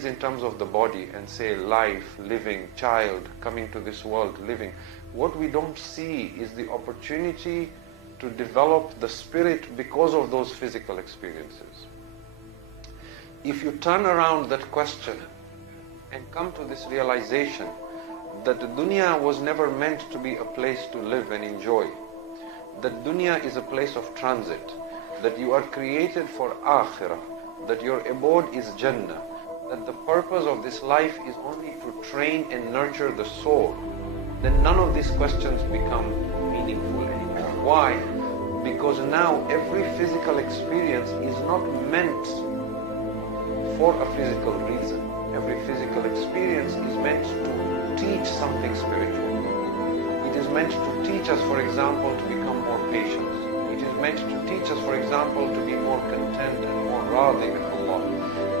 things in terms of the body and say life, living, child, coming to this world, living. What we don't see is the opportunity to develop the spirit because of those physical experiences. If you turn around that question and come to this realization that the dunya was never meant to be a place to live and enjoy, that dunya is a place of transit, that you are created for akhirah, that your abode is Jannah, that the purpose of this life is only to train and nurture the soul, then none of these questions become meaningful anymore. Why? Because now every physical experience is not meant for a physical reason. Every physical experience is meant to teach something spiritual. It is meant to teach us, for example, to become more patient. It is meant to teach us, for example, to be more content and more radhi with Allah.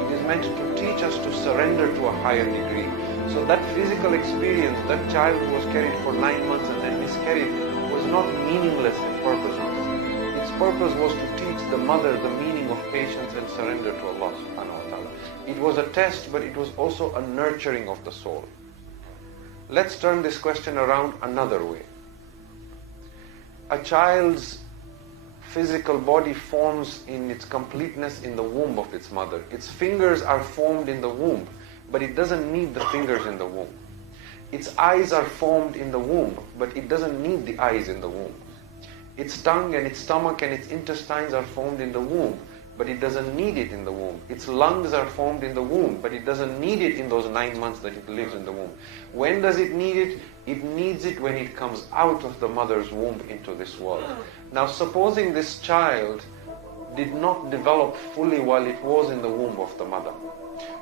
It is meant to teach us to surrender to a higher degree. So that physical experience, that child who was carried for 9 months and then miscarried, was not meaningless and purposeless. Its purpose was to teach the mother the meaning of patience and surrender to Allah subhanahu wa ta'ala. It was a test, but it was also a nurturing of the soul. Let's turn this question around another way. A child's physical body forms in its completeness in the womb of its mother. Its fingers are formed in the womb, but it doesn't need the fingers in the womb. Its eyes are formed in the womb, but it doesn't need the eyes in the womb. Its tongue and its stomach and its intestines are formed in the womb, but it doesn't need it in the womb. Its lungs are formed in the womb, but it doesn't need it in those 9 months that it lives in the womb. When does it need it? It needs it when it comes out of the mother's womb into this world. Now, supposing this child did not develop fully while it was in the womb of the mother.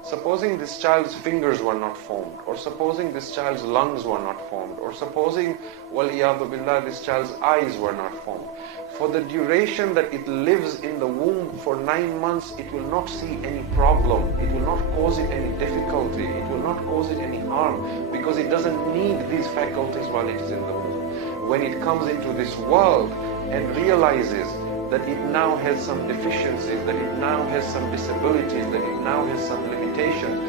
Supposing this child's fingers were not formed, or supposing this child's lungs were not formed, or supposing, waliyadu billah, this child's eyes were not formed. For the duration that it lives in the womb for 9 months, it will not see any problem. It will not cause it any difficulty. It will not cause it any harm, because it doesn't need these faculties while it is in the womb. When it comes into this world and realizes that it now has some deficiencies, that it now has some disabilities, that it now has some limitations,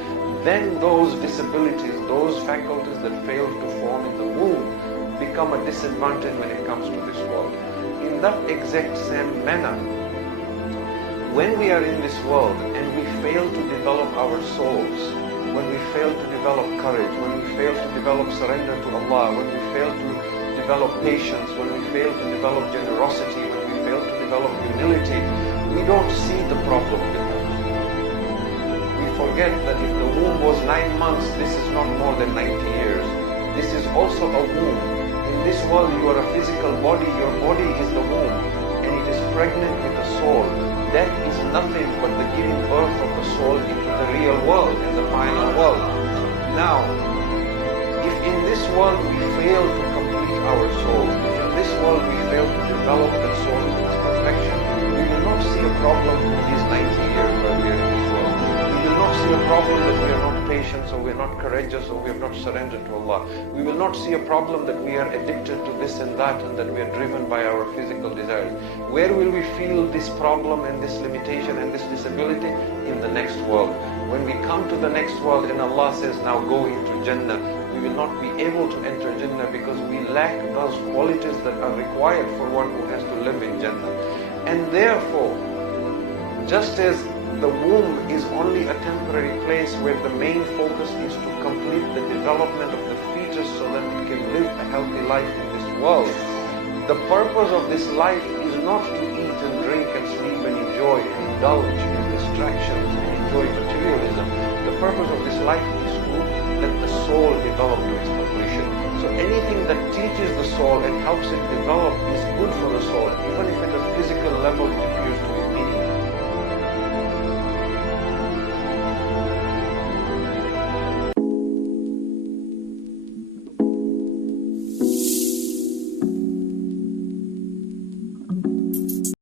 then those disabilities, those faculties that failed to form in the womb become a disadvantage when it comes to this world. In that exact same manner, when we are in this world and we fail to develop our souls, when we fail to develop courage, when we fail to develop surrender to Allah, when we fail to develop patience, when we fail to develop generosity, when we fail to develop humility, we don't see the problem with us. We forget that if the womb was 9 months, this is not more than 90 years. This is also a womb. In this world, you are a physical body. Your body is the womb, and it is pregnant with a soul. Death is nothing but the giving birth of the soul into the real world, in the final world. Now, if in this world we fail to complete our soul, if in this world we fail to develop the soul to its perfection, we will not see a problem in these 90 years that we are in this world. We will not see a problem that we are not patient, or we are not courageous, or we have not surrendered to Allah. We will not see a problem that we are addicted to this and that, and that we are driven by our physical desires. Where will we feel this problem and this limitation and this disability? In the next world. When we come to the next world and Allah says, now go into Jannah, we will not be able to enter Jannah because we lack those qualities that are required for one who has to live in Jannah. And therefore, just as the womb is only a temporary place where the main focus is to complete the development of the fetus so that it can live a healthy life in this world, the purpose of this life is not to eat and drink and sleep and enjoy and indulge in distractions and enjoy materialism. The purpose of this life is to let the soul develop to its completion. So anything that teaches the soul and helps it develop is good for the soul, even if at a physical level it